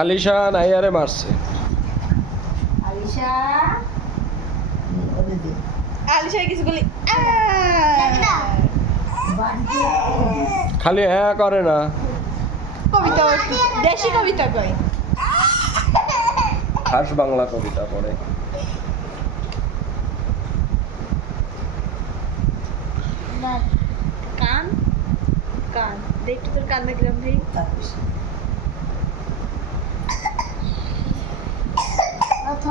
আলিশা নাইয়ারে মারছে। আলিশা আলিশা কিছু বলি খালি হ্যাঁ করে না। কবিতা দেশি কবিতা কয় খাস বাংলা কবিতা পড়ে। কান কান দেখতে তোর কান দেখলাম ভাই অথ